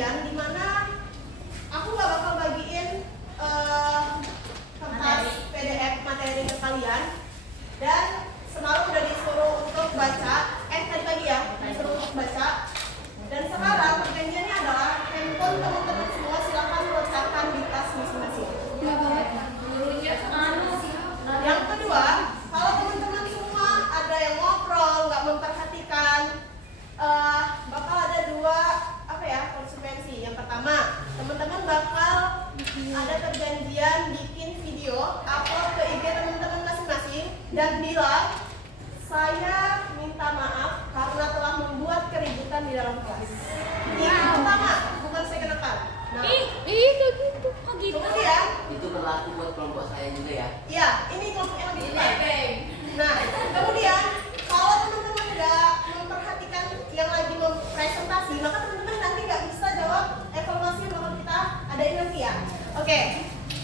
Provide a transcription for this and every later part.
kajian di mana aku nggak bakal bagiin kertas PDF materi ke kalian, dan semalam udah disuruh untuk baca, tadi pagi ya, disuruh untuk baca. Dan sekarang perjanjiannya adalah handphone teman-teman semua silakan letakkan di tas masing-masing. Yang kedua, kalau teman-teman semua ada yang ngobrol, nggak memperhatikan, bakal ada dua konsekuensi. Yang pertama, teman-teman bakal ada perjanjian bikin video, upload ke IG teman-teman masing-masing dan bilang saya minta maaf karena telah membuat keributan di dalam kelas. Ini pertama, bukan saya kenakan. Nah, kok gitu? Kemudian itu berlaku buat kelompok saya juga ya? iya, ini kelompok yang lebih depan. Nah, kemudian kalau teman-teman nggak memperhatikan yang lagi mempresentasi, maka teman-teman nanti nggak bisa jawab evaluasi yang bakal kita adain nanti ya. Oke,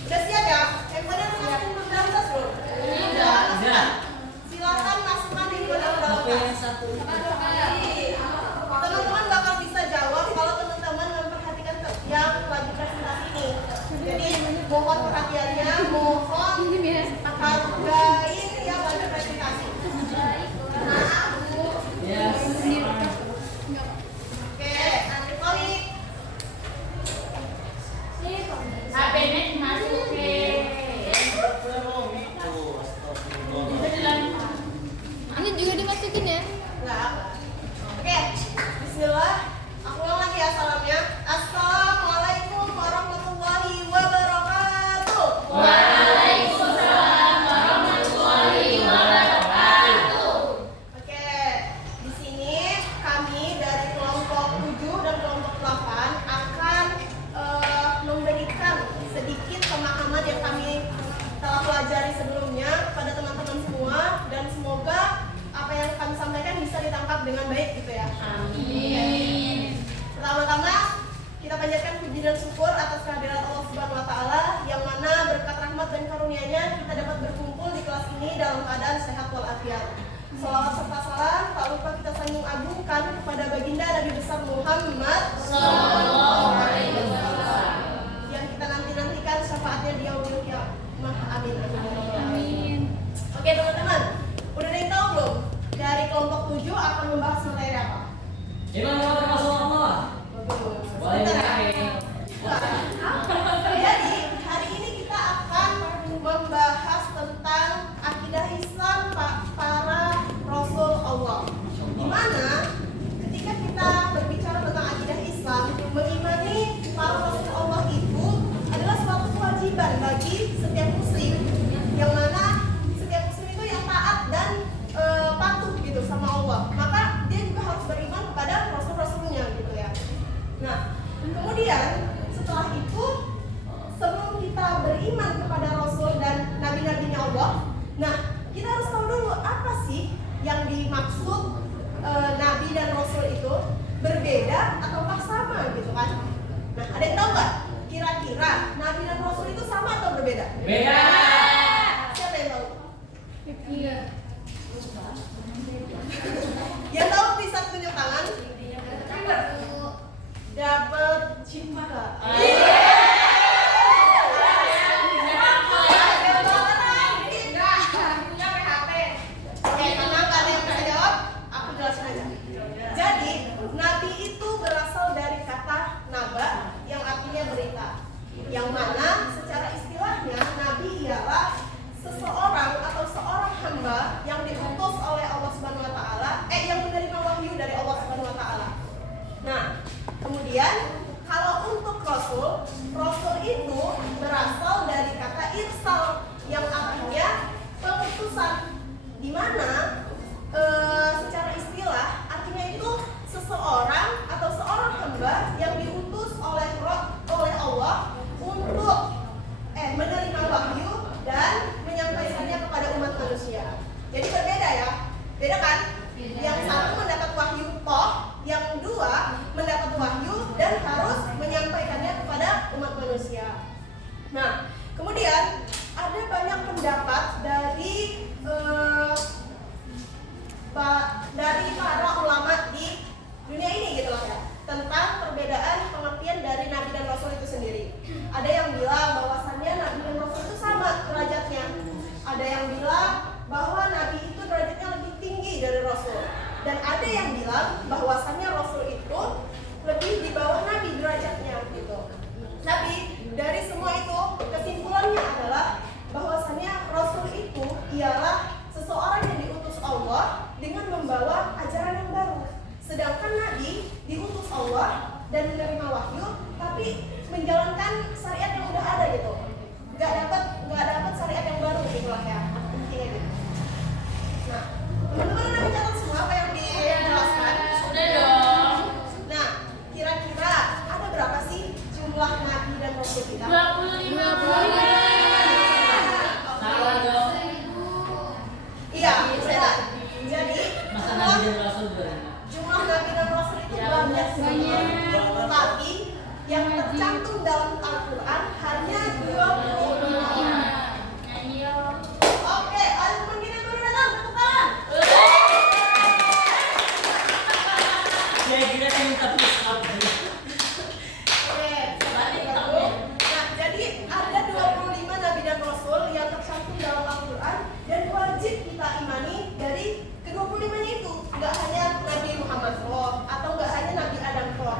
udah siap ya? Handphonenya masukin ke dalam tas bro? Udah. Silakan masukkan di dalam tas. Teman-teman bakal bisa jawab kalau teman-teman memperhatikan yang lagi presentasi ini. Jadi mohon perhatiannya, mohon hargain yang lagi presentasi. Nah, oke, balik. HPnet masukin. Ini juga dimasukin ya? Enggak. Oke, bismillah. Aku ulang lagi ya salamnya. Assalamualaikum warahmatullahi wabarakatuh. Waalaikumsalam warahmatullahi wabarakatuh. Oke, di sini kami dari kelompok 7 dan kelompok 8 akan memberikan sedikit pemahaman yang kami telah pelajari sebelumnya kepada teman-teman semua, dan semoga apa yang kami sampaikan bisa ditangkap dengan baik gitu ya. Amin. Pertama-tama kita panjatkan puji dan syukur atas kehadiran Allah Subhanahu wa taala yang mana berkat rahmat dan karunia-Nya kita dapat berkumpul di kelas ini dalam keadaan sehat walafiat. Shalawat serta salam tak lupa kita sambung agungkan kepada baginda Nabi besar Muhammad Sallallahu alaihi wasallam. yang kita nanti-nantikan syafaatnya di yaumil qiyamah. Amin. Amin. Oke teman-teman, udah ada yang tahu belum? Dari kelompok 7 akan membahas materi apa? Gimana termasuk Allah? Sebentar ya. Jadi hari ini kita akan membahas tentang akidah Islam para Rasul Allah. Dimana ketika kita berbicara tentang akidah Islam, mengimani para Rasul Allah itu adalah suatu kewajiban bagi setiap muslim, yang mana setiap muslim itu yang taat dan patuh gitu sama Allah. Maka dia juga harus beriman kepada Rasul-Rasulnya gitu ya. Nah, kemudian setelah itu sebelum kita beriman kepada Rasul dan Nabi-Nabinya Allah, nah kita harus tahu dulu apa sih yang dimaksud Nabi dan Rasul itu, berbeda ataukah sama gitu kan? Nah, ada yang tahu nggak? Kira-kira Nabi dan Rasul itu sama atau berbeda? Beda. Siapa yang tahu? Iya. Yang tahu bisa tunjuk tangan. Dapat cinta. Oke, karena nggak ada yang bisa jawab, aku jelasin aja. Jadi, nabi itu berasal dari kata naba yang artinya berita. Yang mana secara istilahnya nabi ialah seseorang atau seorang hamba yang diutus oleh Allah Subhanahu wa taala, yang menerima wahyu dari Allah Subhanahu wa taala. Nah, kemudian kalau untuk rasul itu berasal dari kata irsal yang artinya pengutusan, di mana secara istilah artinya itu seseorang atau seorang hamba yang diutus oleh Allah untuk menerima wahyu dan menyampaikannya kepada umat manusia. Jadi berbeda ya, beda kan? Yang satu mendapat wahyu toh, yang dua mendapat wahyu dan harus menyampaikannya kepada umat manusia. Nah, kemudian ada banyak pendapat dari para ulama di dunia ini gitu loh ya, tentang perbedaan tapi menjalankan syariat yang udah ada gitu. Nggak dapat syariat yang baru gitu lah ya, intinya gitu. Nah, teman-teman udah mencatat semua apa yang dijelaskan? Sudah dong. Nah, kira-kira ada berapa sih jumlah nabi dan rasul kita? 25. Salah dong. Iya, benar. Jadi Masa Nabi dan Rasul berapa? jumlah nabi dan rasul itu banyak. Tapi yang tercantum dalam Al-Quran hanya 25. Nyanyi yuk. Oke, ayo teman kita baru datang, tepuk tangan. Kira-kira saya minta push up. Oke, nah, jadi ada 25 nabi dan rasul yang tercantum dalam Al-Quran dan wajib kita imani dari ke-25-nya itu. Nggak hanya Nabi Muhammad SAW atau nggak hanya Nabi Adam SAW,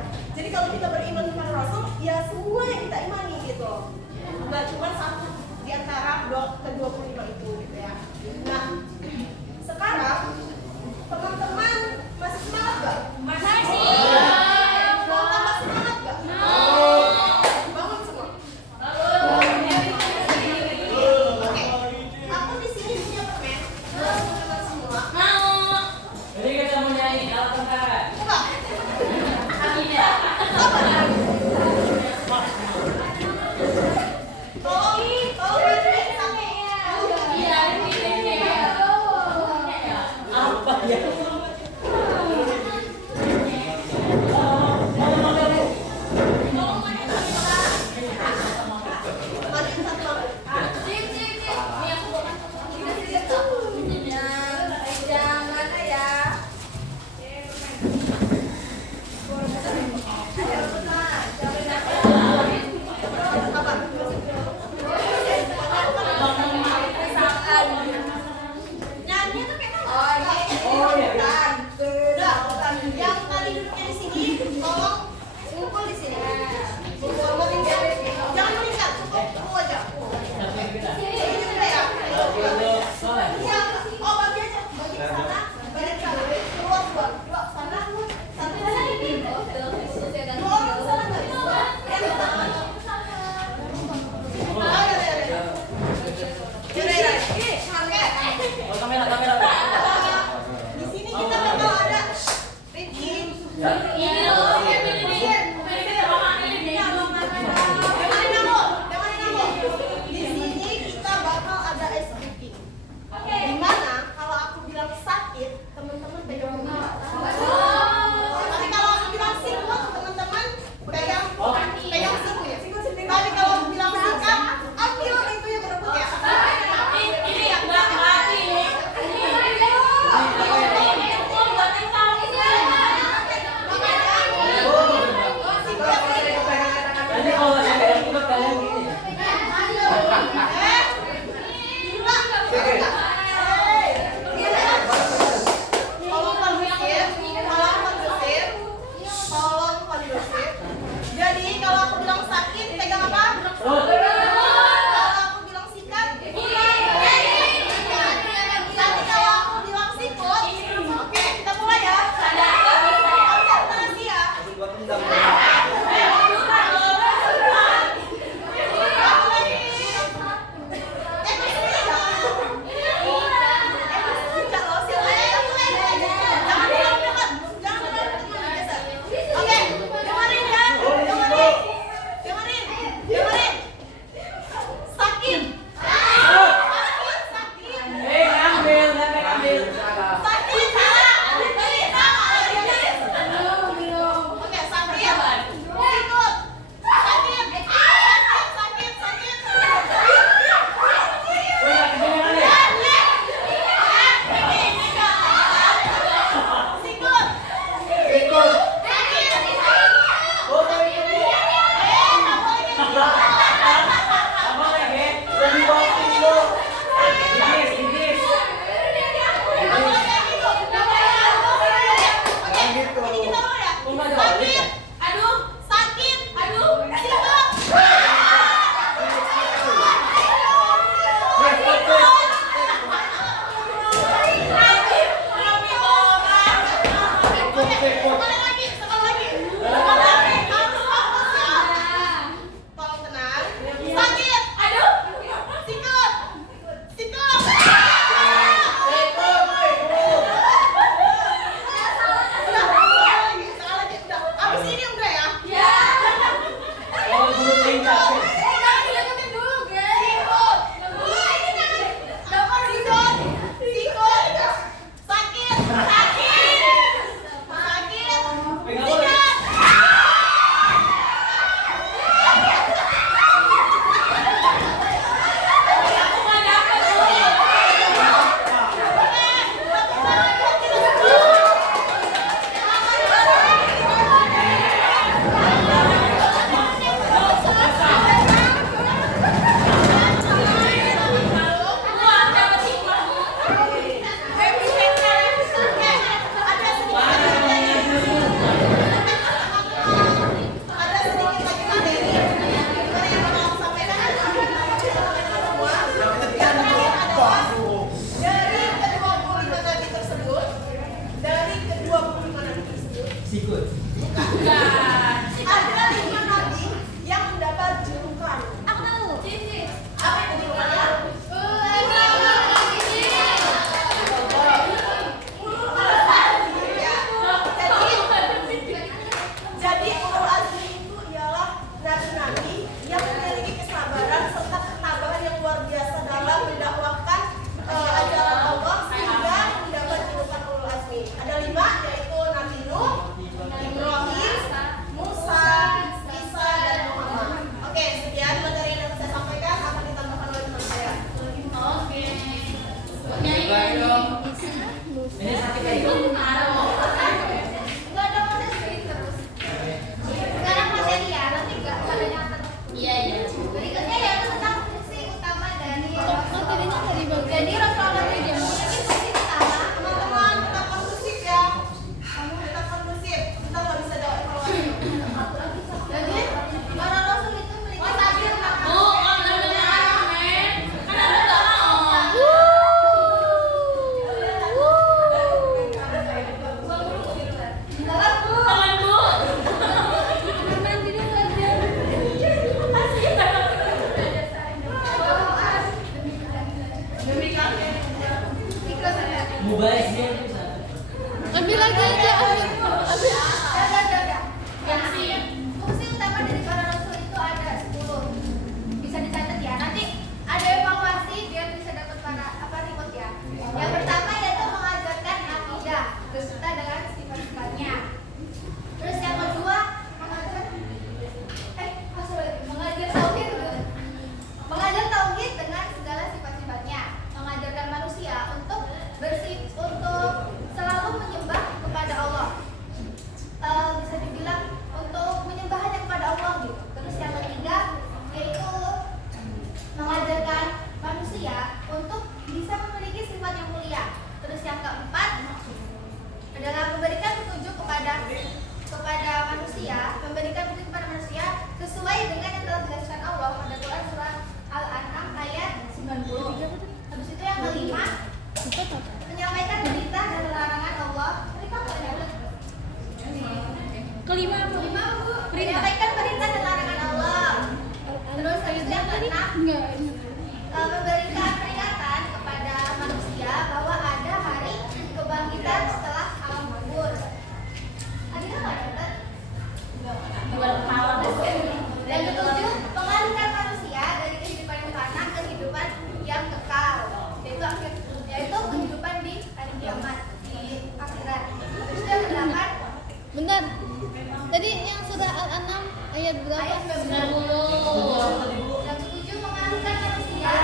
dari para rasul itu ada 10. Bisa dicatat ya. Nanti ada evaluasi biar bisa dapat reward ya. Yang pertama yaitu mengajarkan akidah beserta dengan sifat-sifatnya. Terus yang kedua mengajar tauhid dulu. Mengajar tauhid dengan segala sifat-sifatnya. Mengajarkan manusia untuk selalu menyembah kepada Allah. Bisa dibilang untuk menyembah hanya kepada Allah gitu. Terus yang ketiga yaitu mengajarkan manusia untuk bisa memiliki sifat yang mulia. Terus yang keempat adalah memberikan petunjuk kepada manusia sesuai dengan yang telah dijelaskan Allah pada Quran surah Al-An'am ayat 90. Habis itu yang kelima menyampaikan perintah dan larangan Allah. Kelima apa? Menyampaikan perintah dan larangan Allah. Terus yang keenam memberikan peringatan kepada manusia bahwa ada hari kebangkitan setelah alam kubur. Ada nggak dapat? Dan ketujuh, mengalihkan manusia dari kehidupan yang fana ke kehidupan yang kekal, yaitu kehidupan di hari kiamat, di akhirat. Terus yang kedelapan, Bentar. Tadi yang surah Al-An'am ayat berapa? ayat 90. Yang ketujuh, mengalihkan manusia.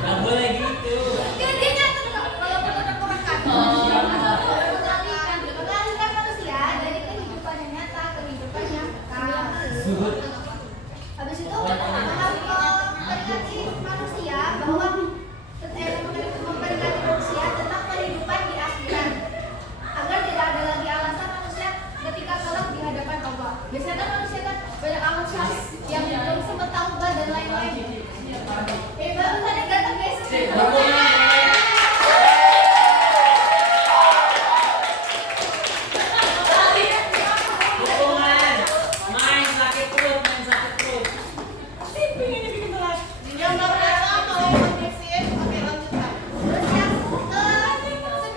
Nggak boleh gitu. Dia nyata walaupun udah kurang kan. Mengalihkan manusia dari kehidupan yang nyata ke kehidupan yang kekal. Habis itu memperingati manusia bahwa memperingati manusia tentang kehidupan di akhirat agar tidak ada lagi alasan manusia ketika kelak di hadapan Allah. Biasanya kan manusia kan banyak alasan yang belum sempat taubat dan lain-lain. Baru tadi datang guys. Dukungan. Main sakit perut. Yang nggak biasa kalau yang bersih, oke lanjutkan. Terus yang ke-9,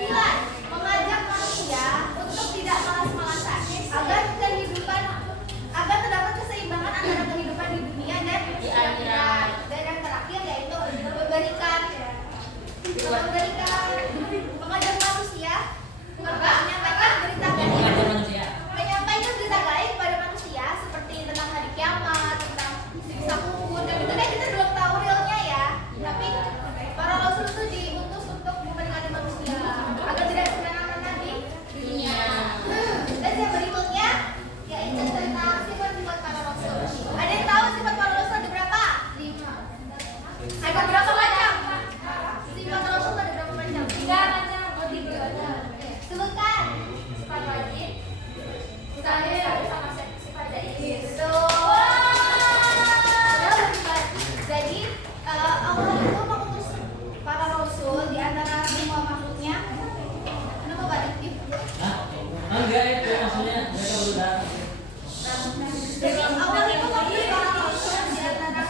mengajak manusia untuk tidak malas-malasan agar terdapat keseimbangan antara kehidupan di dunia dan di akhirat. Dan yang terakhir yaitu mengajak manusia menyampaikan berita gaib pada manusia seperti tentang hari kiamat, tentang siksa kubur, dan itu kan kita belum tahu realnya ya. Tapi para rasul itu diutus untuk memperingati manusia agar tidak semena-mena di dunia. Dan yang berikutnya yaitu tentang sifat-sifat para rasul. Ada yang tahu sifat para rasul ada berapa? 5. Ada berapa macam? Sifat rasul ada berapa macam? 3 macam. Oh, 3. Sebutkan. Sifat wajib, sifat sama sifat jaib. Jadi Allah itu mengutus para rasul di antara semua makhluknya. Kenapa Pak Rizky? Hah? Enggak itu maksudnya mereka baru datang. Jadi Allah itu mengutus para rasul di antara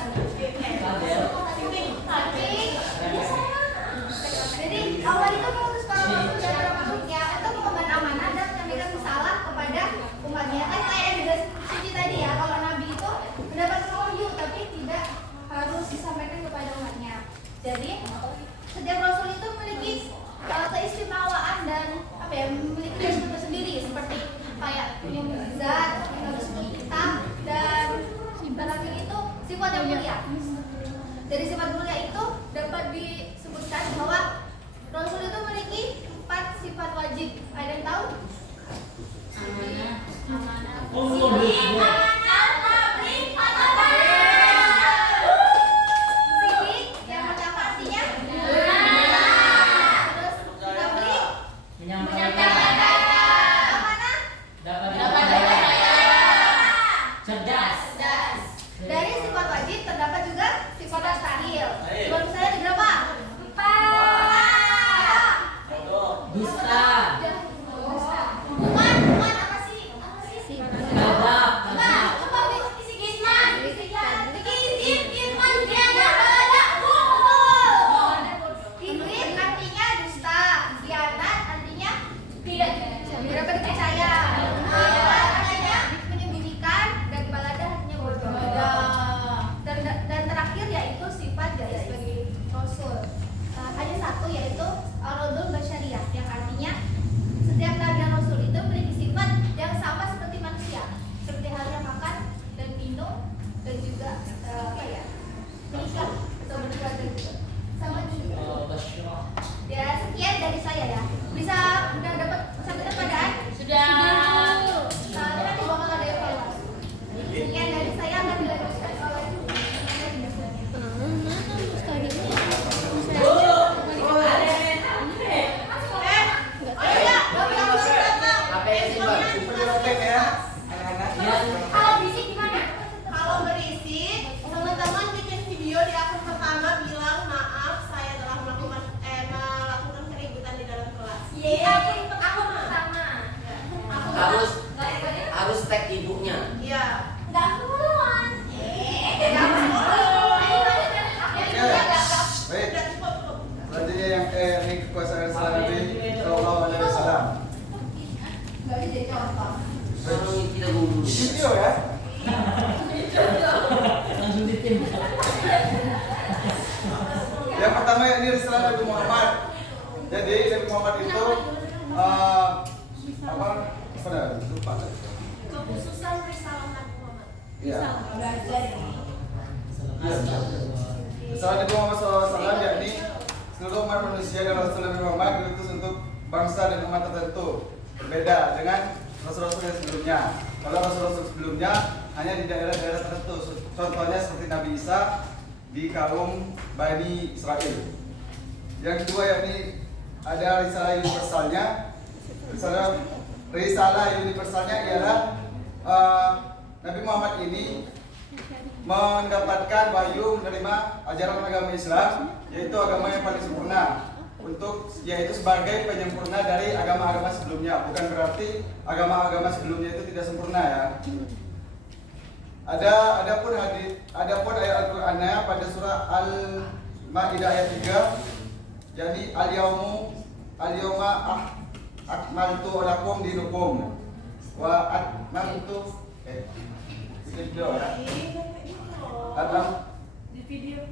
Jadi Allah itu mengutus para rasul di antara makhluknya untuk mengemban amanah dan menyampaikan risalah kepada umatnya. Kan kayak juga suci tadi ya, kalau Nabi itu mendapatkan wahyu tapi tidak harus disampaikan kepada umatnya. Jadi setiap rasul itu memiliki keistimewaan dan memiliki dasar tersendiri seperti kayak punya mukjizat, harus kitab dan terakhir itu sifat yang mulia. Dari sifat mulia itu dapat disebutkan bahwa rasul itu memiliki 4 sifat wajib. Ada yang tahu? Oh, bagus. Sidik, yang pertama artinya terus tabligh, Menyampaikan. amanah, Dapat cerdas. dari sifat wajib terdapat juga sifat mustahil. Sifat mustahil ada berapa? 4. Dusta. Umat apa sih? Gagap. Hibrid artinya dusta, khianat artinya tidak dapat dipercaya, artinya Kalau berisik gimana? Kalau berisik, teman-teman bikin video di akun pertama bilang maaf saya telah melakukan keributan di dalam kelas. Iya, aku pertama. Harus tag ibunya. Iya. Enggak keperluan. Baik. Selanjutnya yang ini kekuasaan Nabi Sallallahu Alaihi Wasallam. Enggak bisa jadi contoh. Memang kita dulu. Video ya. Langsung ditim. Yang pertama yakni risalah Nabi Muhammad. Jadi Nabi Muhammad itu apa? Lupa. Kekhususan risalah Nabi Muhammad. Iya. Risalah Nabi Muhammad SAW yakni seluruh umat manusia dan Rasul Nabi Muhammad diutus untuk bangsa dan umat tertentu. Berbeda dengan Rasul-Rasul yang sebelumnya. Kalau Rasul-Rasul sebelumnya hanya di daerah-daerah tertentu. Contohnya seperti Nabi Isa di kaum Bani Israel. Yang kedua yakni ada risalah universalnya. Risalah universalnya ialah Nabi Muhammad ini mendapatkan wahyu menerima ajaran agama Islam, yaitu agama yang paling sempurna, yaitu sebagai penyempurna dari agama-agama sebelumnya. Bukan berarti agama-agama sebelumnya itu tidak sempurna ya. Adapun ayat Al-Qur'annya pada surah Al-Maidah ayat 3, jadi al-yauma akmaltu lakum dinukum wa atmamtu video ya. Di video.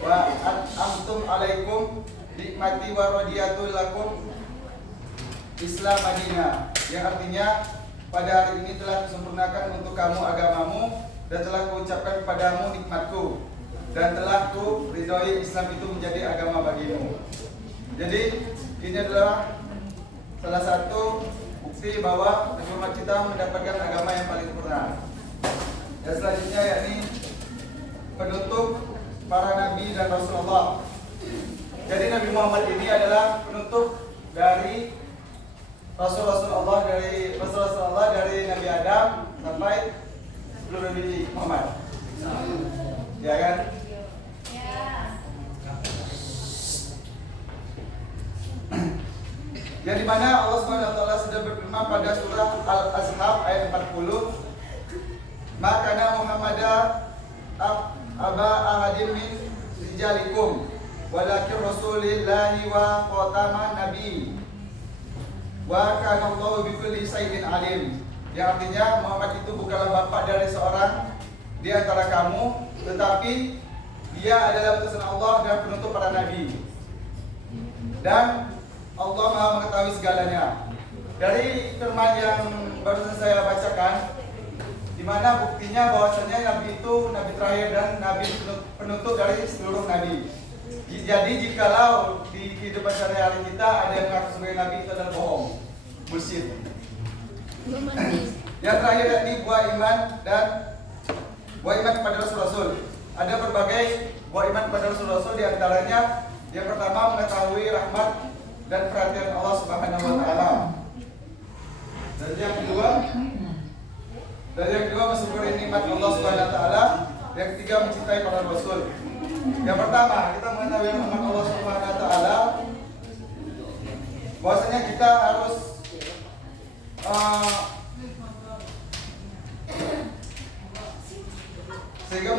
Wa antum alaikum nikmati wa radiyatul lakum Islam Madinah, yang artinya pada hari ini telah kusempurnakan untuk kamu agamamu dan telah kuucapkan padamu nikmatku dan telah ku ridhoi Islam itu menjadi agama bagimu. Jadi ini adalah salah satu bukti bahwa umat kita mendapatkan agama yang paling sempurna. Dan selanjutnya yakni penutup para nabi dan Rasulullah. Jadi Nabi Muhammad ini adalah penutup dari Rasulullah dari Nabi Adam sampai sebelum Nabi Muhammad. Ya kan? Yang dimana Allah SWT sudah berfirman pada surah Al-Azhab ayat 40, maka Muhammadah aba ahadim min rijalikum walakin rasulillahi wa khataman nabi wa kana Allahu bikulli syai'in alim. Yang artinya Muhammad itu bukanlah bapak dari seorang di antara kamu, tetapi dia adalah utusan Allah dan penutup para nabi. Dan Allah Maha mengetahui segalanya. Dari firman yang barusan saya bacakan, di mana buktinya bahwasanya Nabi itu Nabi terakhir dan Nabi penutup dari seluruh Nabi. Jadi jikalau di kehidupan sehari-hari kita ada yang mengaku sebagai Nabi, itu adalah bohong, bullshit. Yang terakhir yakni buah iman kepada Rasul-Rasul. Ada berbagai buah iman kepada Rasul-Rasul, di antaranya yang pertama mengetahui rahmat dan perhatian Allah Subhanahu wa taala. Dan yang kedua mensyukuri nikmat Allah Subhanahu wa taala. Yang ketiga mencintai para rasul. Yang pertama, kita mengetahui rahmat Allah Subhanahu wa taala, bahwasanya kita harus sehingga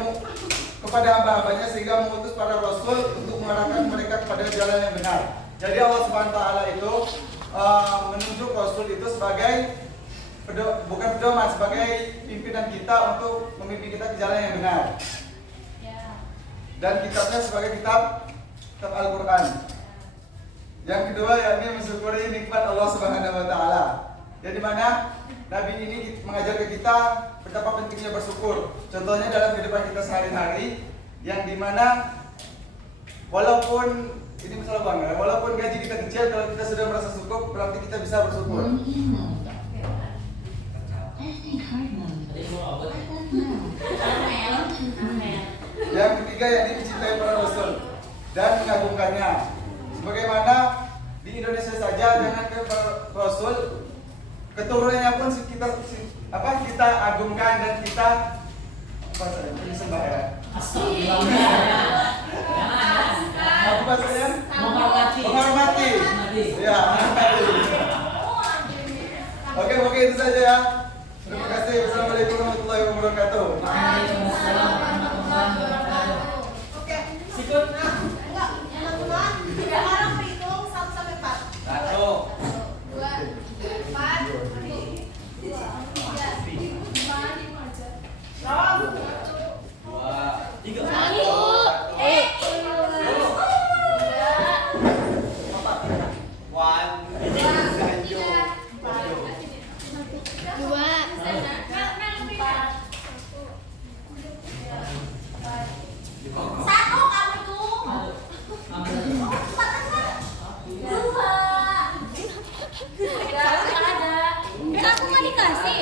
kepada hamba-hambanya sehingga mengutus para rasul untuk mengarahkan mereka kepada jalan yang benar. Jadi Allah Subhanahu wa taala itu menunjuk rasul itu sebagai bukan pedoman, sebagai pimpinan kita untuk memimpin kita ke jalan yang benar. Dan kitabnya sebagai kitab Al-Qur'an. Yang kedua yakni mensyukuri nikmat Allah Subhanahu wa taala. Yang dimana Nabi ini mengajar ke kita betapa pentingnya bersyukur. Contohnya dalam kehidupan kita sehari-hari, yang dimana walaupun ini masalah bangga, walaupun gaji kita kecil, kalau kita sudah merasa cukup, berarti kita bisa bersyukur. Yang ketiga yakni mencintai para rasul dan mengagungkannya. Sebagaimana di Indonesia saja, jangan ke Rasul, keturunannya pun kita agungkan dan kita disembah ya. Astagfirullah. Apa bahasanya? Menghormati. Menghormati. Ya. Oke, itu saja ya. Terima kasih. Wassalamualaikum warahmatullahi wabarakatuh. Waalaikumsalam warahmatullahi wabarakatuh. Oke. Sikut. Nah, enggak, teman-teman. Sekarang berhitung 1 sampai 4. 1, 2, 4, 3, Aku nggak dikasih.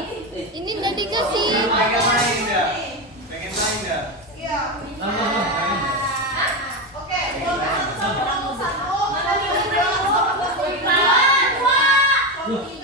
Ini nggak dikasih. pengen main ya? Pengen main ya? Iya. Sama. Oke, 1 sampai 61. Ada 3, 4, 5, 6, 7, 8, 9, 10.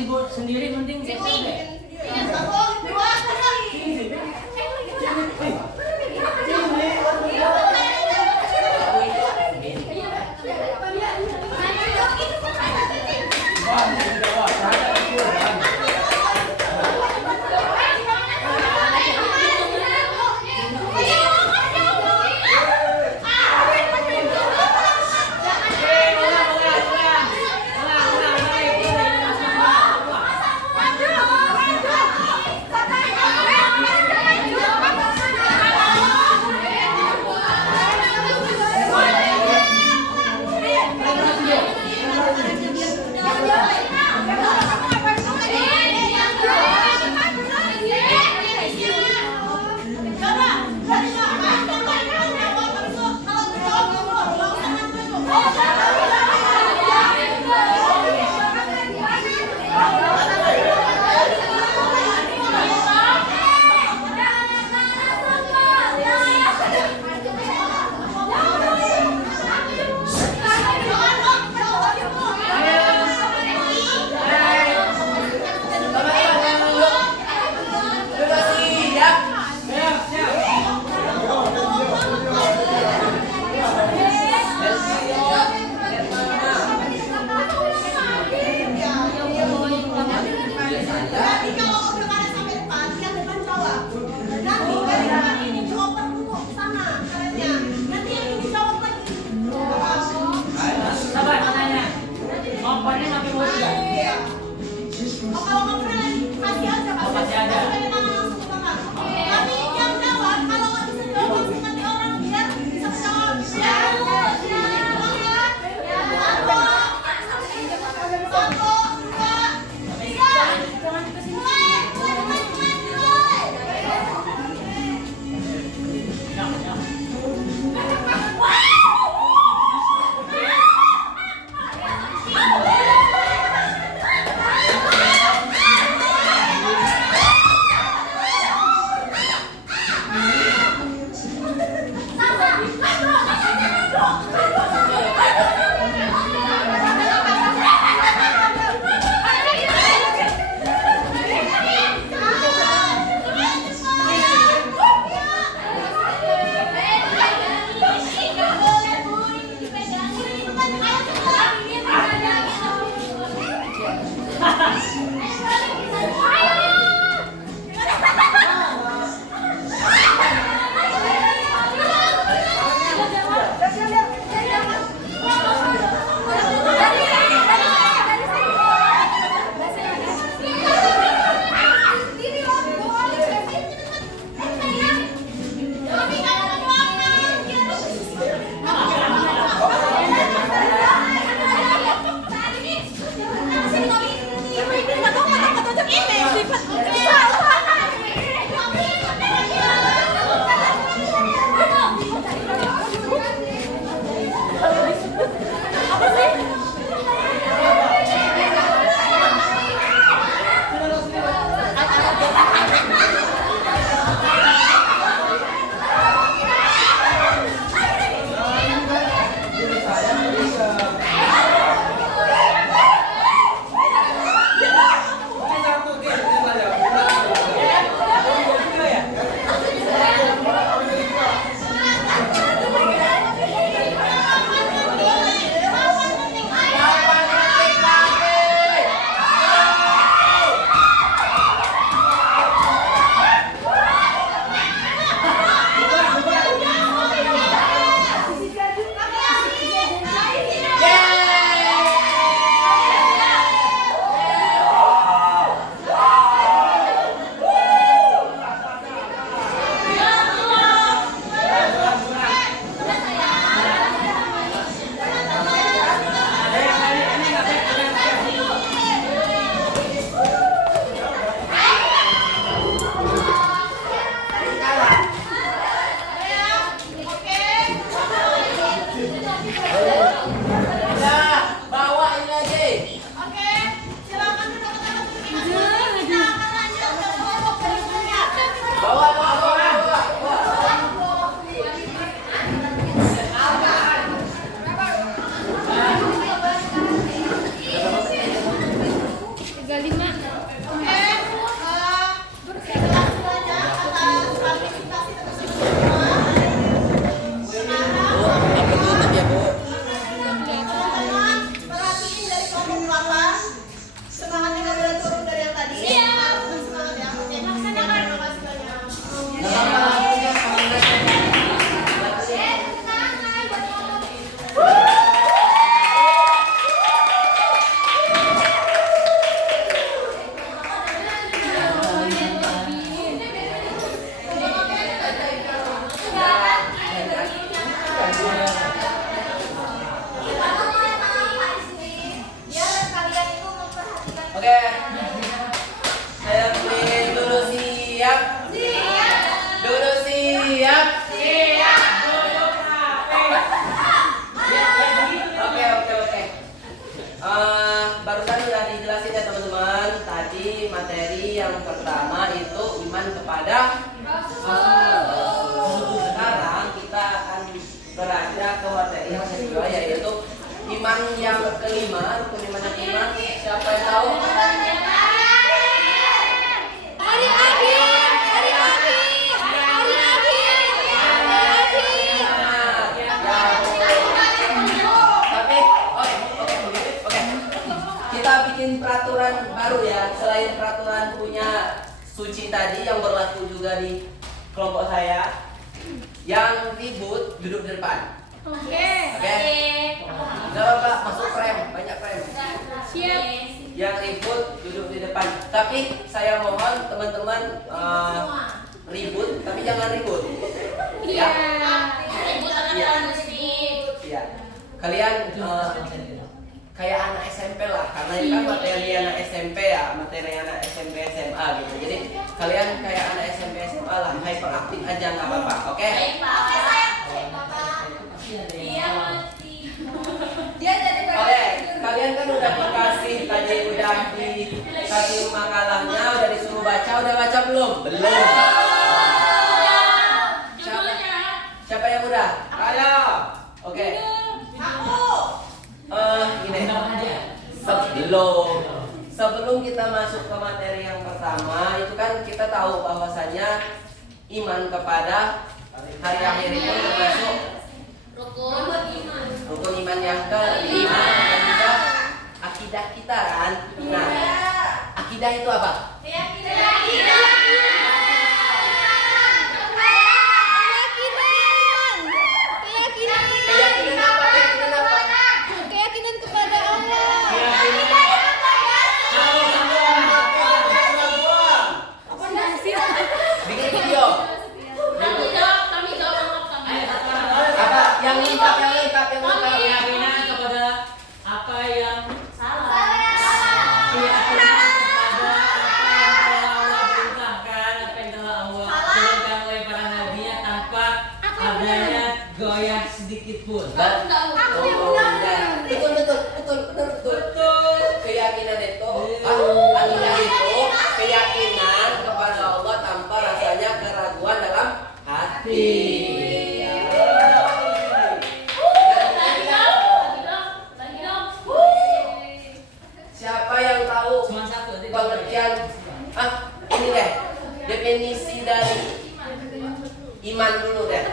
sibuk sendiri mending Bikin bikin deh. video. 1, 2, 35 Selanjutnya atas partisipasi tersebut semua. Sekarang Apa tutup ya, Bu? teman-teman perhatiin dari kelompok 8. Semangatnya nggak boleh turun dari yang tadi. Semangat ya. Oke, laksanakan. Terima kasih banyak. Biar kalian itu memperhatikan. Oke. Saya pilih dulu siap. Dulu siap. Oke. Barusan sudah dijelasin ya teman-teman. Tadi materi yang pertama itu iman kepada Rasul. Sekarang kita akan beranjak ke materi yang kedua yaitu iman yang kelima. Rukun iman yang kelima. Siapa yang tahu? Hari akhir. Tapi oke. Kita bikin peraturan baru ya. Selain peraturan punya Suci tadi yang berlaku juga di kelompok saya. Yang ribut duduk di depan. Oke. Gak apa-apa, masuk frame, banyak frame. Siap. Yang ribut duduk di depan. Tapi saya mohon teman-teman ribut, tapi jangan ribut. Iya. Ribut anak Iya. Kalian kayak anak SMP lah, karena ini kan materi anak SMP ya, materi anak SMP SMA gitu. Jadi kalian kayak anak SMP SMA lah, hyperaktif aja nggak apa-apa, oke? Oke, kalian kan udah dikasih tadi udah dikasih makalahnya, udah disuruh baca, udah baca belum? Belum. Siapa yang udah? Ayo. Oke. Gini. Sebelum kita masuk ke materi yang pertama, itu kan kita tahu bahwasanya iman kepada hari akhir itu termasuk rukun iman yang kelima dan juga akidah kita kan. Nah, akidah itu apa? Keyakinan apa? Keyakinan kepada Allah. Bikin video. Apa? Yang lengkap. Keyakinan kepada apa yang keyakinan kepada apa yang telah Allah perintahkan, apa yang telah Allah turunkan oleh para nabinya tanpa adanya goyah sedikit pun. Betul. Keyakinan itu, akidah itu keyakinan kepada Allah tanpa rasanya keraguan dalam hati. Siapa yang tahu Cuma satu aja. pengertian? Ini deh definisi dari iman dulu deh.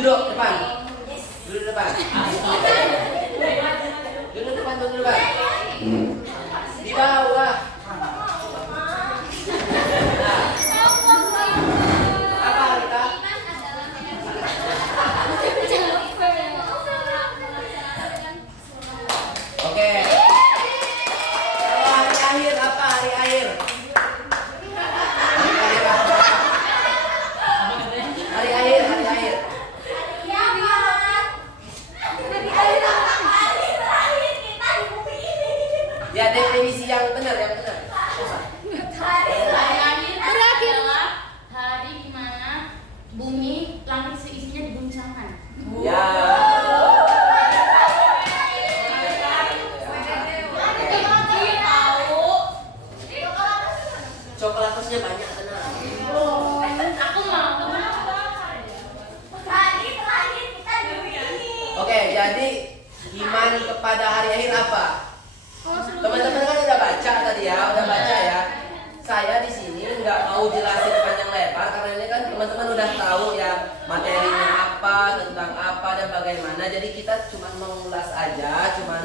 Duduk depan. Duduk depan. Duduk depan. Di bawah. Nah, apa Rita? Oke. Kalau hari akhir apa? Hari akhir. Hari akhir. Ya definisi yang benar. Hari akhir adalah hari di mana bumi, langit seisinya diguncangkan. Ya. Coklatnya banyak tenang. Aku mau. Oke, jadi iman kepada pada hari akhir apa? Teman-teman kan udah baca tadi ya, udah baca ya. Saya di sini nggak mau jelasin panjang lebar karena ini kan teman-teman udah tahu ya materinya apa, tentang apa dan bagaimana. Jadi kita cuma mengulas aja, cuma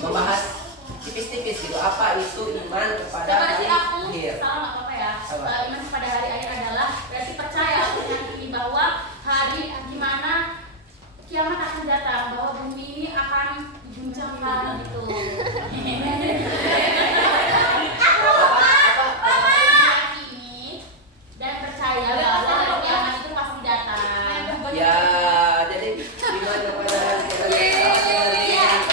membahas tipis-tipis gitu. Apa itu iman kepada hari akhir? Salah nggak apa-apa ya. Apa? Iman kepada hari akhir adalah berarti percaya meyakini bahwa hari di mana kiamat akan datang, bahwa bumi ini akan diguncangkan gitu. Meyakini dan percaya bahwa hari kiamat itu pasti datang. Ya, jadi iman kepada hari akhir.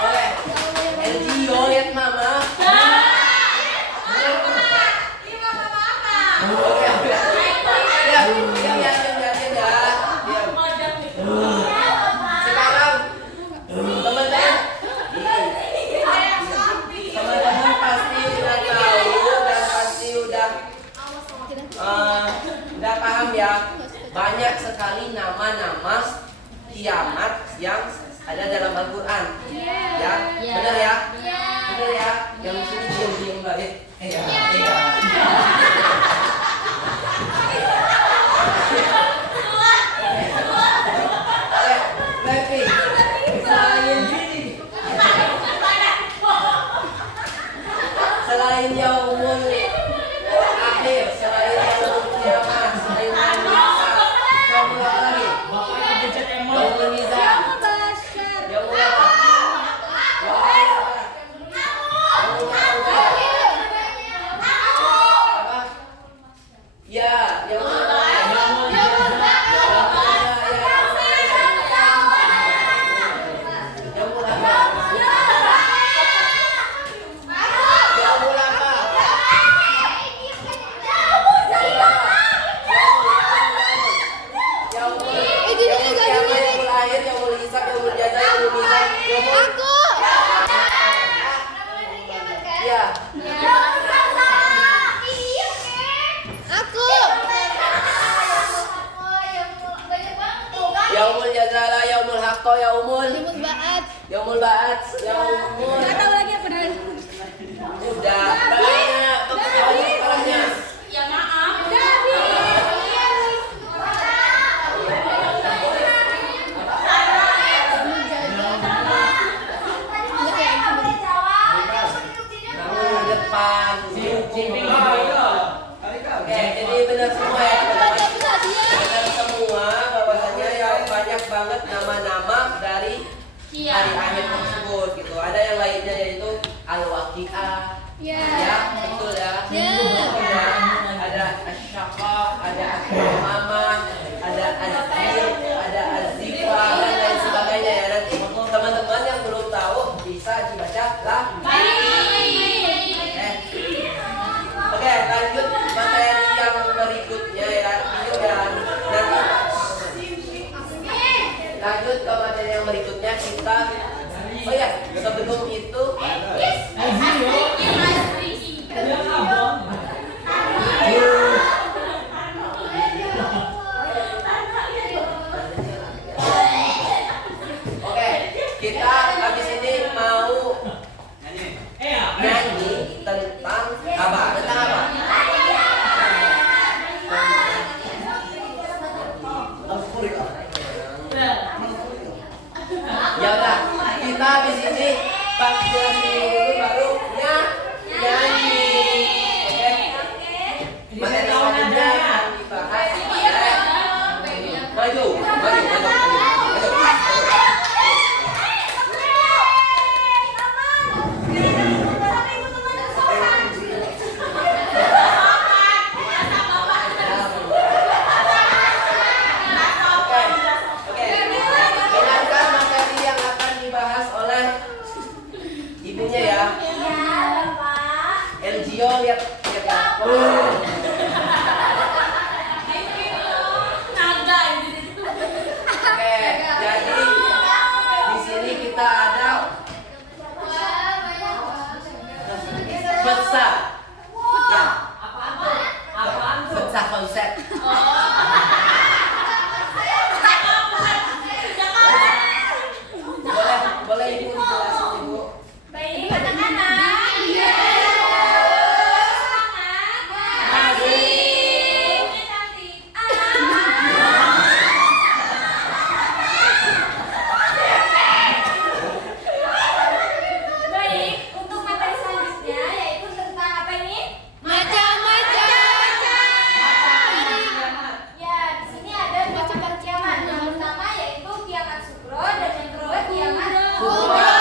Oke, LGO lihat mama. Oke, ya, diam ya. Sekarang teman-teman pasti udah tahu dan pasti udah paham ya. Banyak sekali nama-nama kiamat yang ada dalam Al-Quran. Ya, benar ya? Benar ya? Yang di sini diam-diam balik. Iya. Selain yaumul akhir, selain yaumul kiamat, selain yaumul hisab, yaumul apa lagi? Yaumul mizan. Yaumul apa? Apa? Ya, yaumul apa? Yaumul apa? Yaumul apa? Yaumul kiamat, yaumul akhir, yaumul hisab, yaumul jaza, yaumul mizan, yaumul Aku. ya. Aku. Yaumul jazala, yaumul haqqo, yaumul Ba'at. yaumul ba'at, yaumul lagi apa dari? udah banyak kepalanya. Ya maaf. Kamu depan Oke, jadi benar semua ya teman-teman. Benar semua bahwasanya ya banyak banget nama-nama dari hari akhir tersebut gitu. Ada yang lainnya yaitu al-waqi'ah. Ya, betul ya. Ya. Ada asy-syaqah, ada al-qamamah, ada az-zir, ada az-zifah dan lain sebagainya ya. Nanti teman-teman yang belum tahu bisa dibaca lagi. Oke, lanjut materi yang berikutnya ya. Video ya. Nanti lanjut ke materi yang berikutnya kita. Oh ya, sebelum itu oke, kita habis ini mau nyanyi tentang apa? Tentang apa? Ya udah, kita habis ini pas jelasin dulu baru nyanyi. Oke? Materi selanjutnya yang dibahas maju. Oke. Dengarkan materi yang akan dibahas oleh ibunya ya. LGO lihat ya. Naga ini. usah konsep. Boleh ibu jelasin ibu. Baik, anak-anak. Iya. Semangat. Asik. Cantik. Baik, untuk materi selanjutnya yaitu tentang apa ini? Ya, di sini ada dua macam kiamat. Yang pertama yaitu kiamat sugro dan yang kedua kiamat kubro.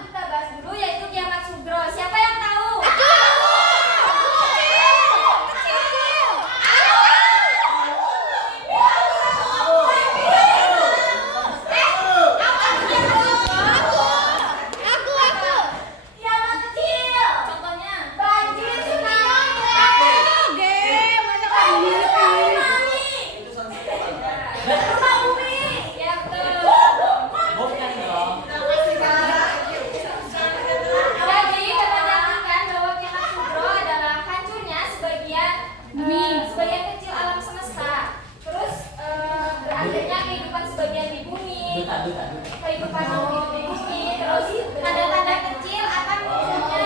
Kita bahas dulu yaitu kiamat sugro. Siapa yang tahu? Kiamat kecil. Contohnya banjir, tsunami. Gempa bumi. Ya betul. Bukan dong. Jadi dapat diartikan bahwa kiamat sugro adalah hancurnya sebagian kecil alam semesta. Terus berakhirnya kehidupan sebagian di bumi. Duta. Kehidupan hidup di bumi. Terus tanda-tanda kecil akan munculnya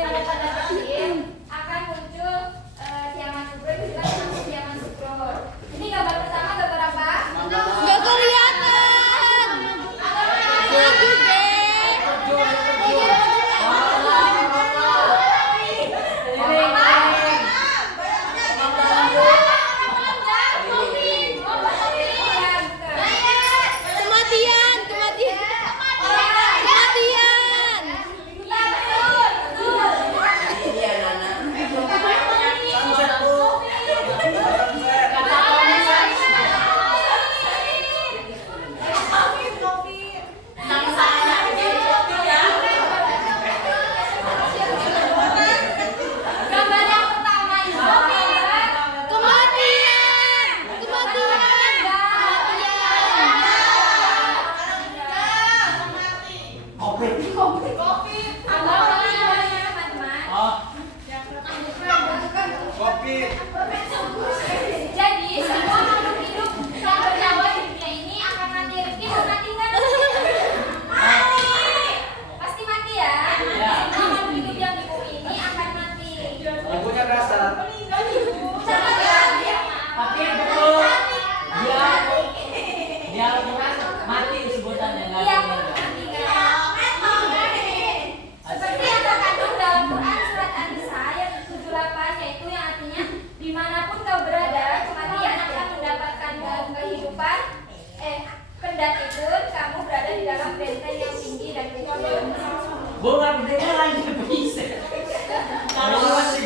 tanda-tanda kecil akan muncul kiamat sugro itu juga disebut kiamat sugro. Ini gambar pertama gambar apa? Nggak kelihatan. Maju Kematian. Ini anak-anak. Gambar yang pertama itu jadi semua makhluk hidup yang bernyawa di dunia ini akan mati. Rifki mau mati nggak? Mati. Pasti mati ya. Semua makhluk hidup yang di bumi ini akan mati. Ibunya berasa. Jangan ya. Tapi betul. Dia mati sebutannya nggak Iya, ada. mati kan? Seperti yang terkandung dalam Quran surat An-Nisa ayat 78 yaitu yang artinya dimanapun kau berada kematian akan mendapatkanmu kehidupan kendatipun kamu berada di dalam benteng yang tinggi dan kecil. Bukan kedengeran dia bisa. Kalau luar sih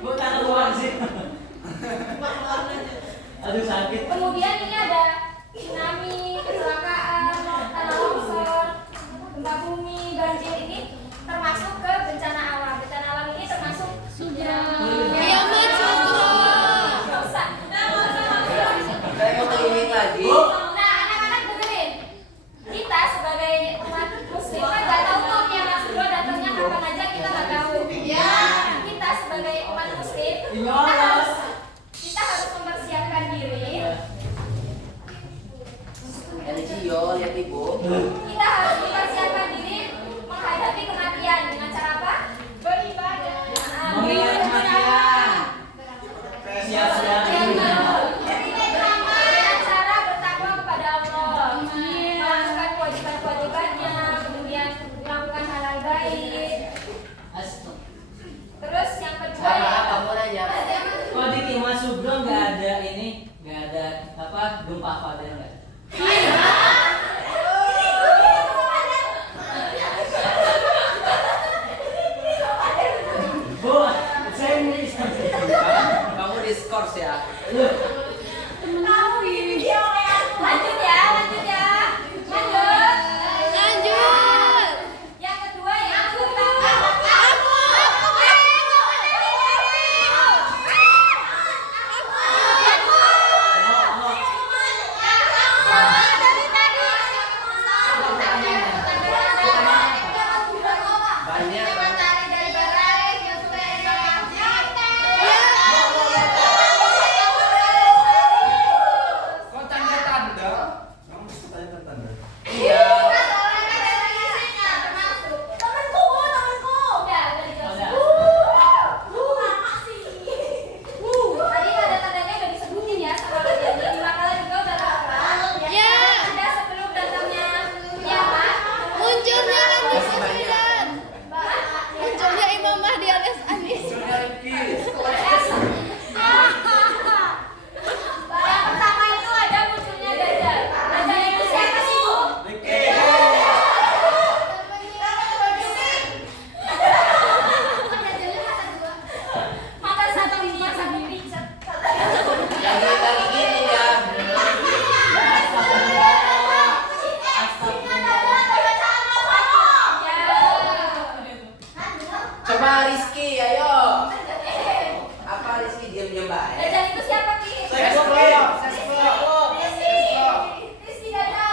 bukan luar sih. Aduh sakit. Kemudian ini ada tsunami, kecelakaan, tanah longsor, gempa bumi, banjir ini termasuk ke bencana alam. Bencana alam ini termasuk Kiamat sugro. nggak usah. Saya mau ngomongin lagi. Nah, anak-anak dengerin. Kita sebagai umat muslim kan nggak tahu tuh kiamat sugro datangnya kapan aja, kita nggak tahu. Kita sebagai umat muslim kita harus mempersiapkan diri. Ini Cio, lihat ibu. Kita harus mempersiapkan diri menghadapi kematian dengan cara apa? Beribadah. Mengingat kematian. Siap-siap. Dengan cara bertakwa kepada Allah, melakukan kewajiban-kewajibannya, kemudian melakukan halal baik. Terus yang kedua Apa ya, kamu nanya? Kok di kiamat sugro nggak ada ini, nggak ada apa gempa fader nggak? Bu, saya ini Kamu diskors ya. lanjut ya, lanjut ya, Lanjut. Yang kedua ya, tentang Banyak. baik. Dajjal itu siapa, Ki? Rizky Dajjal.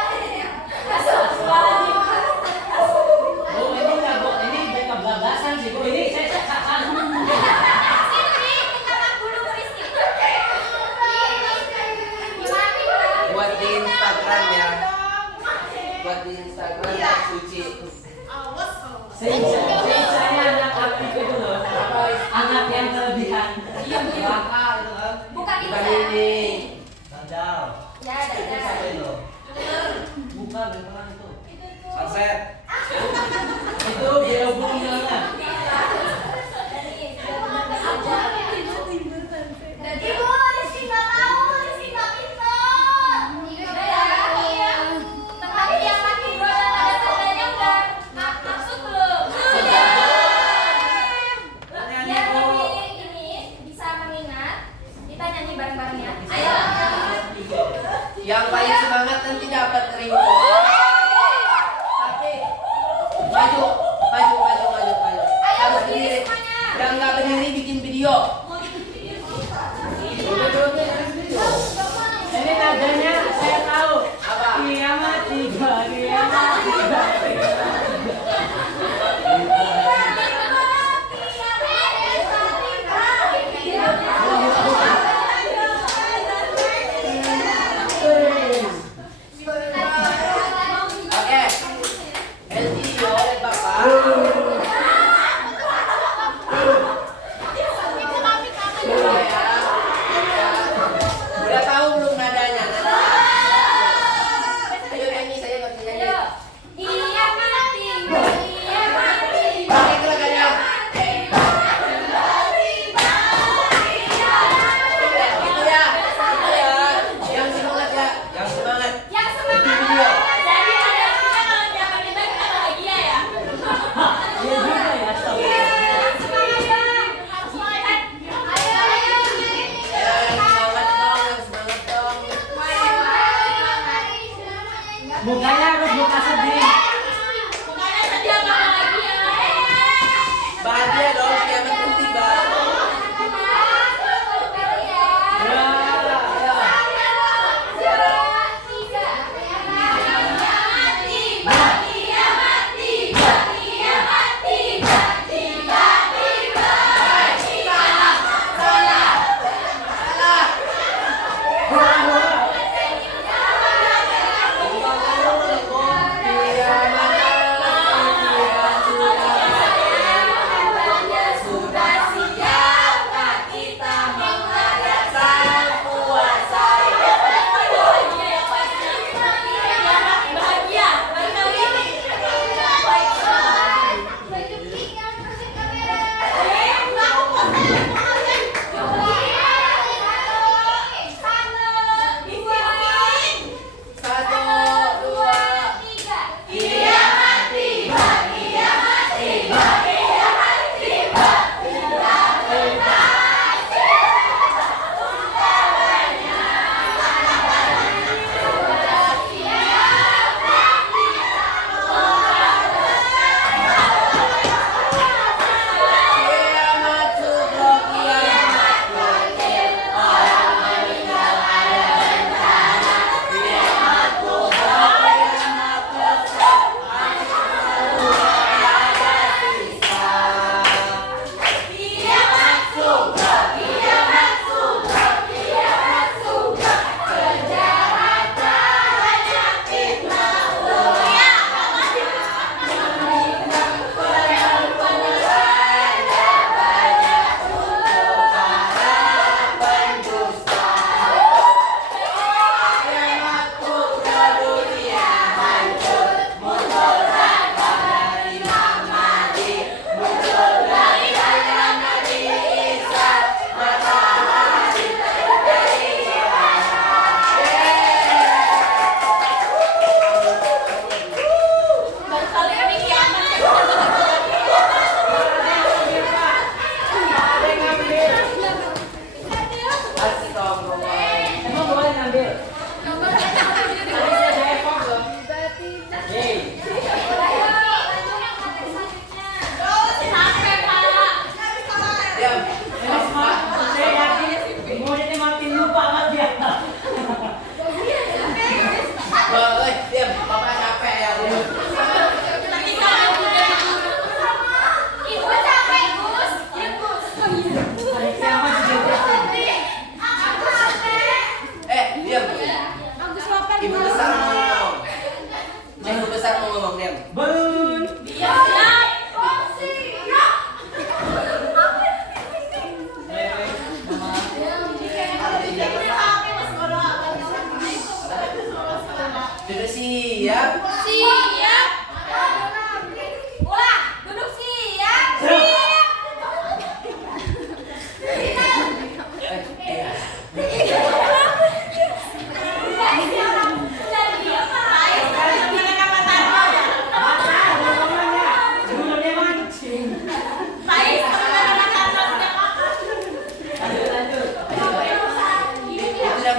Oh, ini enggak, Bu. Ini backup gagasan sih, Bu. Ini saya Sini, tukang bulu Rizky. Gimana? Buat di Instagram ya. Buat di Instagram Iya. Suci. Awas. saya anak aktif itu loh. Anak yang kelebihan. Iya, iya. Bukan itu Bukan ya. ini. Sandal. Ya, Dajjal. Bukan, beneran itu. Sunset. Itu biaya bunga. Ibu, Rizky nggak tahu, Rizky nggak pintar. Udah ya, tentang yang laki bro dan ada tandanya udah maksud belum? Sudah. Biar ini bisa mengingat, kita nyanyi bareng-bareng ya. Ayo. Yang paling semangat nanti dapat reward. Tapi maju. Harus berdiri. Yang nggak berdiri bikin video. Ini nadanya saya tahu. Apa? Kiamat tiba, kiamat tiba.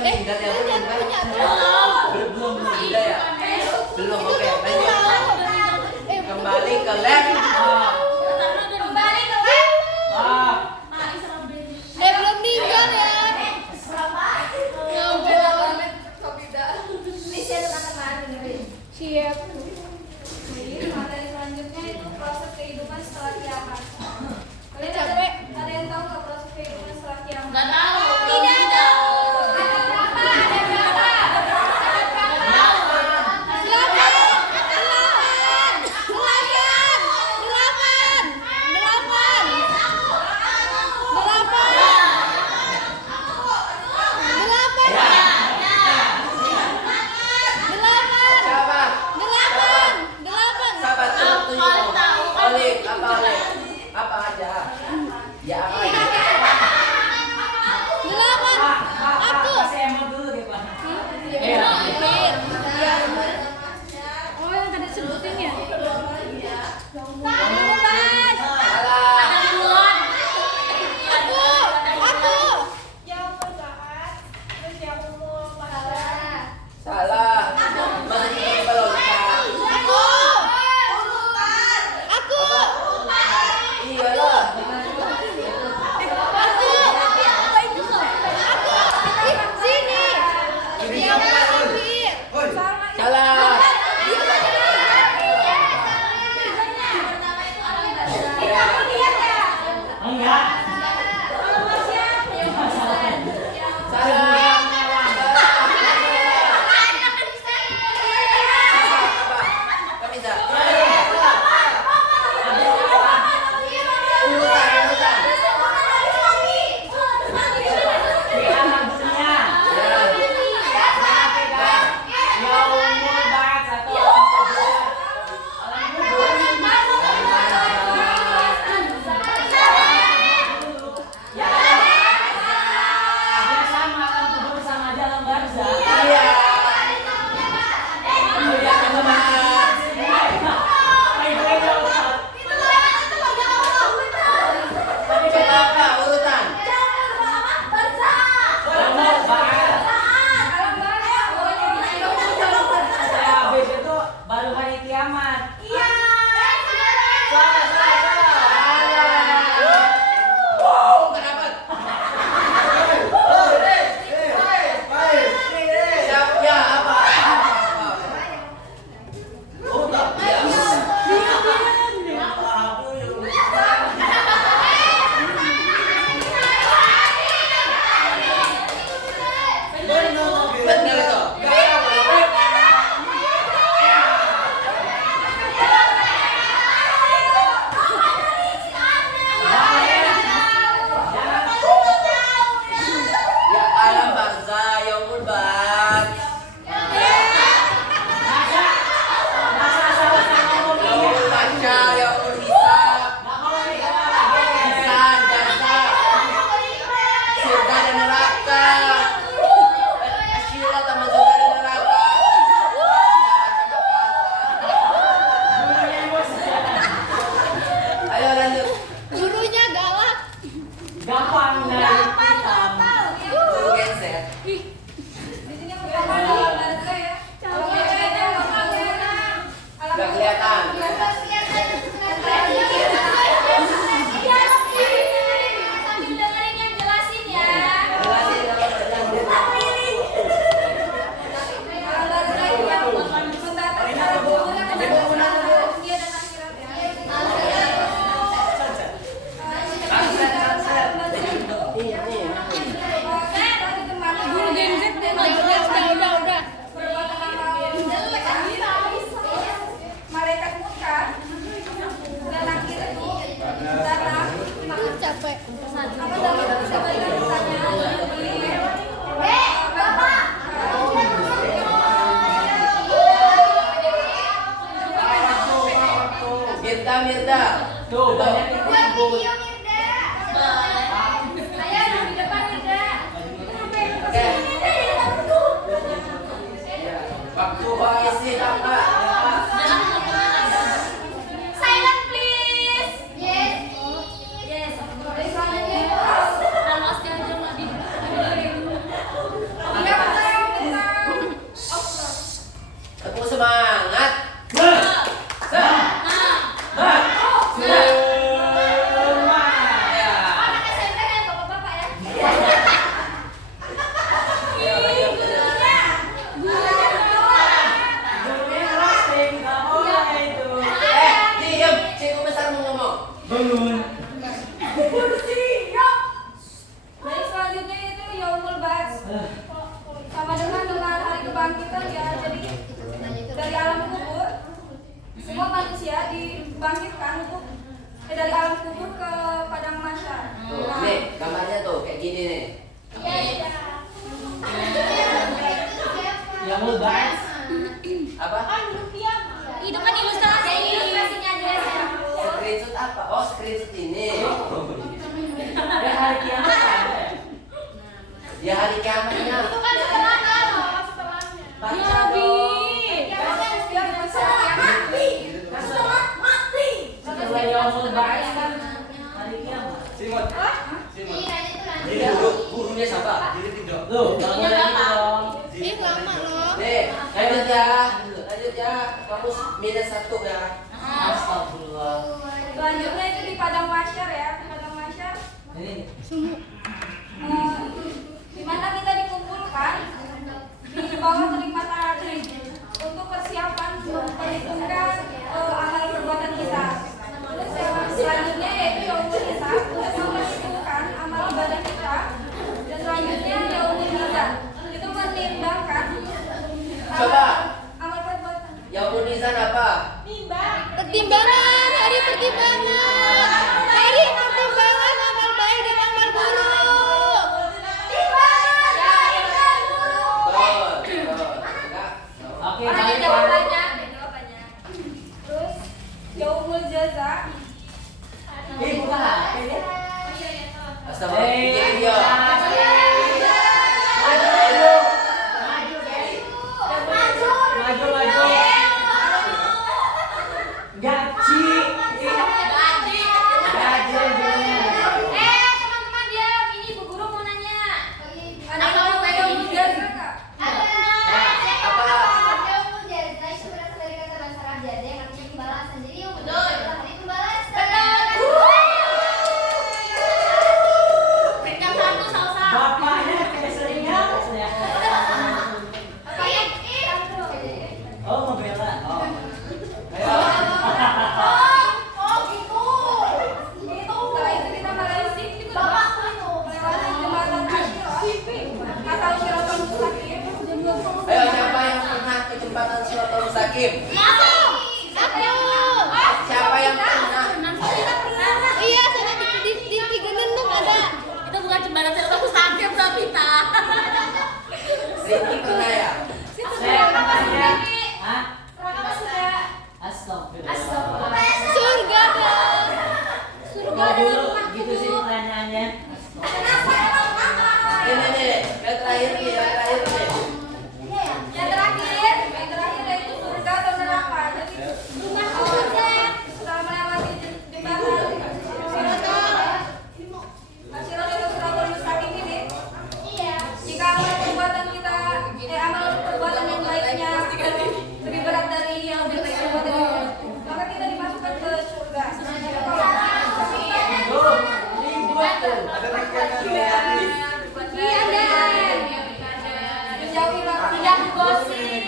meninggal ya, Jangan belum kan? punya tuh. Belum meninggal ya? Belum, oke, lanjut. Kembali ke lab. Kembali ke lab. Belum meninggal ya. Ngabur. Ini sih teman-teman dengerin. Siap. Jadi materi selanjutnya itu proses kehidupan setelah kiamat. Kalian Capek. ada yang tahu nggak proses kehidupan setelah kiamat? Nggak tahu. Tidak tahu. Ada berapa? Ada berapa? Ada berapa? Siapa? Sahabat tunjuk. Oleh apa oleh? Apa aja? Ya apa aja? Sama dengan hari kebangkitan ya. Jadi dari alam kubur semua manusia dibangkitkan untuk dari alam kubur ke padang mahsyar. Tuh, nih gambarnya tuh kayak gini nih. Yang mau bahas. Apa? Itu kan ilustrasi. Screenshot apa? Oh, screenshot ini. Ya hari kiamat ada. Ya hari kiamatnya. Ya, Bi. Setelah yang mau bahas kan hari kiamat. Simon. Ini gurunya siapa? Tuh, kamu lagi dong. Ih, lama loh. Nih, lanjut ya. Lanjut ya. Kamu minus 1 ya. Astagfirullah. Selanjutnya itu di padang mahsyar ya. Di padang mahsyar Ini di mana kita dikumpulkan di bawah terik matahari untuk persiapan memperhitungkan amal perbuatan kita. Terus yang selanjutnya yaitu yaumul hisab untuk memperhitungkan amal ibadah kita. Dan selanjutnya yaumul mizan itu menimbangkan Coba. amal perbuatan. Yaumul mizan apa? Pertimbangan, hari pertimbangan. Hari pertimbangan amal baik dan amal buruk. oke, Orang baik, yang jawab Pak. banyak. Terus yaumul jaza Buka HP ya. Astagfirullah. Video. Maju, maju. Gaji. Gaji. Gaji. Teman-teman dia ini Bu Guru mau nanya. ada yaumul jaza Kak? Peringkat 1 Salsa. Bapaknya kayak seringan ya. Oh, mau bela. Oh. Ayo. Setelah itu kita melewati jembatan Asyirah atau Syiratul Mustaqim. Ayo siapa yang pernah ke jembatan Syiratul Mustaqim? Aku. Siapa yang pernah? Iya, sama di 36 ada. Itu bukan jembatan Syiratul Mustaqim, Sabita. Riki pernah ya? Saya tanya. Hah? Astagfirullah. Surga dong. Surga Mau dan dulu rumah gitu sih kubur. pertanyaannya. Ini nih, yang terakhir nih, yang terakhir nih. Yang terakhir yaitu surga atau neraka. Jadi rumah surga setelah melewati jembatan Syiratul Mustaqim ini, jika amal perbuatan kita, amal perbuatan yang baiknya lebih berat dari yang perbuatan yang maka kita dimasukkan ke surga. Tuh, dibuat tuh. Iya, menjauhi Tidak gosip.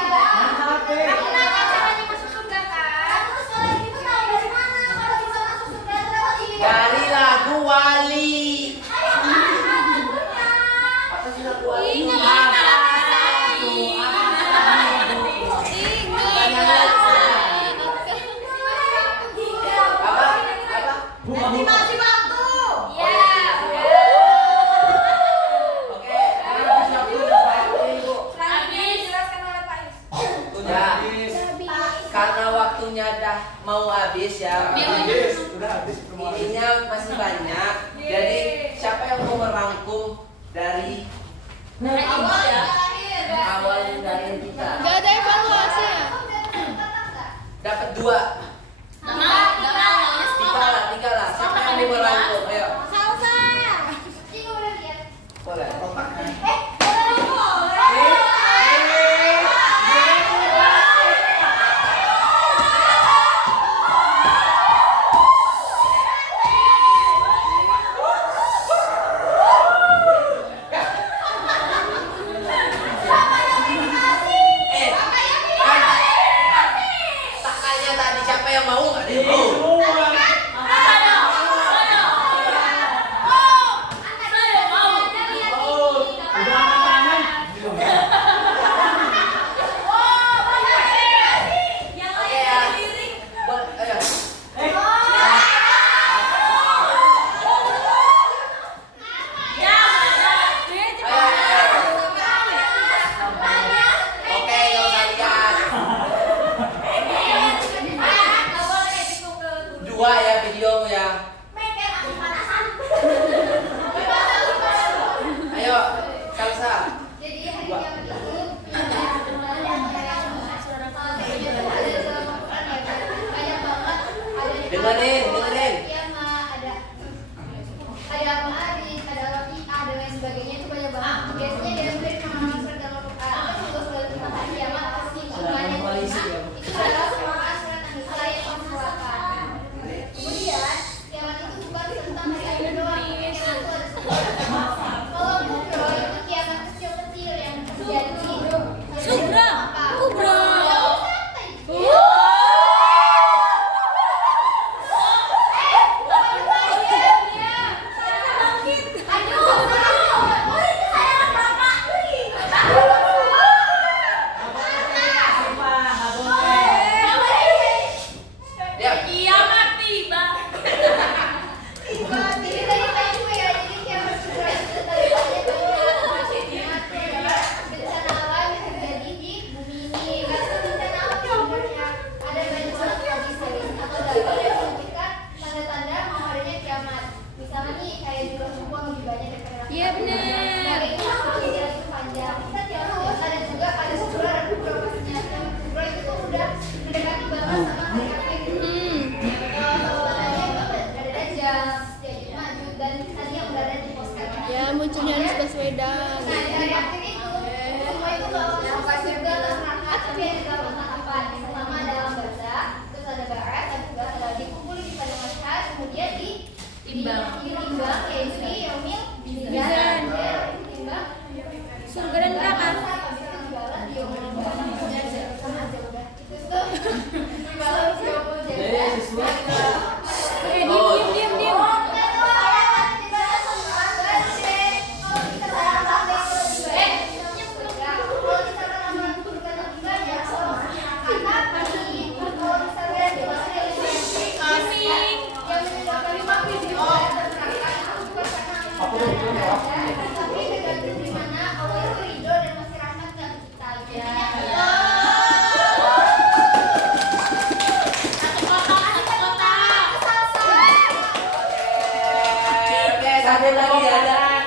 Main HP. Aku nanya caranya masuk surga kan? Dari lagu Wali. Apa sih lagu Wali? Apa? Apa? Buka, buka. Oke, habis waktu terakhir nih, Bu. Selanjutnya dijelaskan oleh Pak Is. Ya, karena waktunya dah mau habis ya. Ininya masih banyak. Jadi siapa yang mau merangkum dari awal dari kita? Gak ada evaluasi ya? Dapat 2. Tiga lah. Siapa yang mau merangkum? Ayo. Salsa. Boleh. Tak tanya tadi siapa ada Al-Ma'arij, ada Al-Waqi'ah dan lain sebagainya itu banyak banget. Biasanya dia memberi nama-nama surat dalam Al-Quran. Itu juga surat tentang hari kiamat pasti semuanya itu adalah surat An-Nisa yang memperlakukan. Kemudian kiamat itu bukan tentang hari akhir doang. Kiamat itu ada sebuah. Kalau kubro itu kiamat kecil-kecil yang terjadi. Sugra, kubro. Kiamat tiba. Jadi tadi kayak gue ya, jadi kiamat kubro itu tadi banyak bencana alam yang terjadi di bumi ini. Gak cuma bencana alam sebenarnya, ada banyak banget hadis-hadis atau dalil yang menunjukkan tanda-tanda mau adanya kiamat. Misalnya nih kayak di Rasulullah lebih banyak daripada Iya, bener. Nah, ini kalau itu panjang. Terus ada juga pada kubro dan kubro pastinya. Kubro itu tuh udah mendekati banget sama hari akhir. Ya, munculnya Anies Baswedan. Nah, dari akhir itu, semua itu bakal masuk surga atau neraka, tapi ada dalam tahapan. Yang pertama adalah barzakh, terus ada barat, dan juga ada dikumpulin di padang mahsyar, kemudian ditimbang, yaitu di yaumil mizan. Ditimbang Surga dan neraka. habis itu dibalas di yaumil mizan. Sama aja udah. Itu tuh dibalas di yaumil mizan. Diam.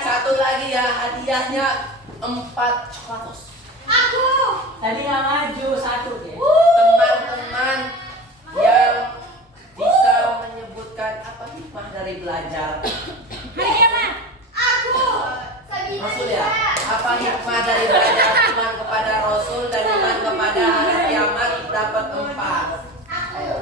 Satu lagi ya, hadiahnya 4 coklatos. Tadi yang maju satu deh. Teman-teman yang bisa menyebutkan apa hikmah dari belajar Rasul ya? Apa hikmah dari belajar iman kepada Rasul dan iman kepada hari kiamat dapat 4. Ayo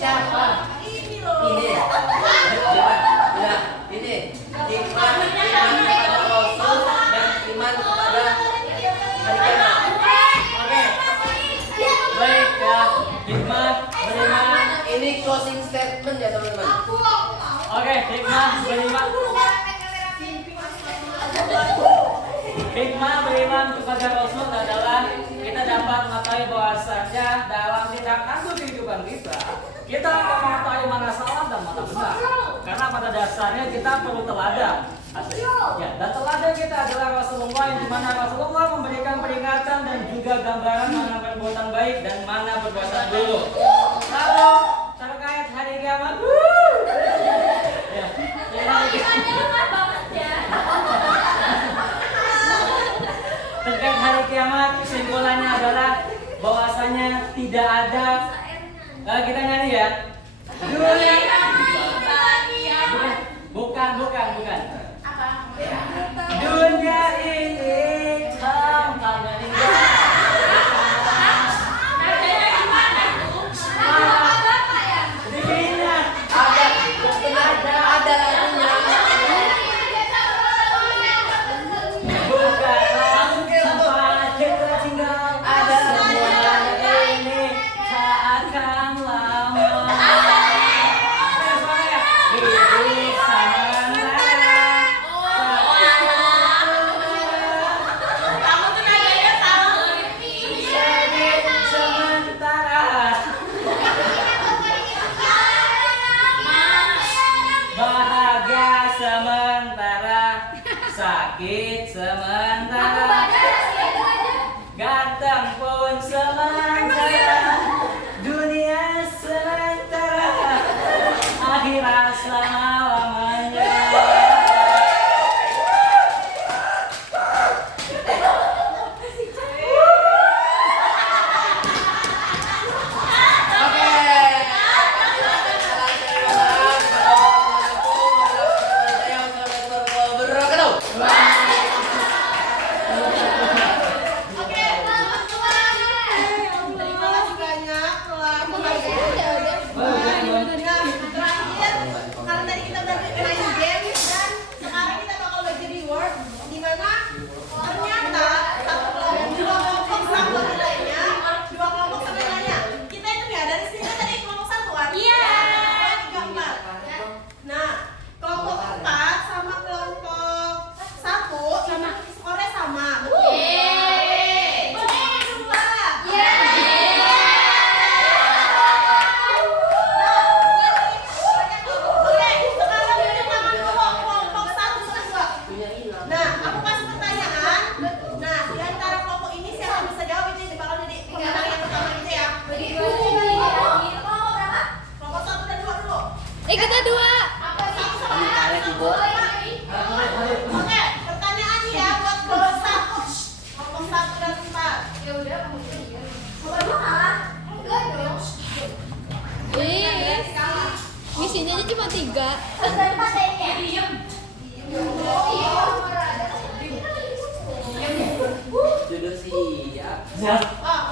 siapa? Ini ya. Nah, ini iman kepada Rasul dan iman kepada hari kiamat. Oke. Baik ya, hikmah beriman. Ini closing statement ya teman-teman. Oke, hikmah beriman. Hikmah beriman kepada Rasul adalah kita dapat mengetahui bahwasanya dalam tindakan kehidupan kita akan mengetahui mana salah dan mana benar. Karena pada dasarnya kita perlu teladan. Ya, dan teladan kita adalah Rasulullah, yang dimana Rasulullah memberikan peringatan dan juga gambaran mana perbuatan baik dan mana perbuatan buruk. Lalu terkait hari kiamat, ya, terkait hari kiamat kesimpulannya adalah bahwasanya tidak ada kita nyanyi ya. Bukan. Dunia ini tanpa Ada lagunya. bukanlah tempat kita tinggal. Ada semua ini tak akan lama. Hidup sama isinya aja cuma 3. Ada 4 ya? Diem. Jodoh siap. Siap. Ah,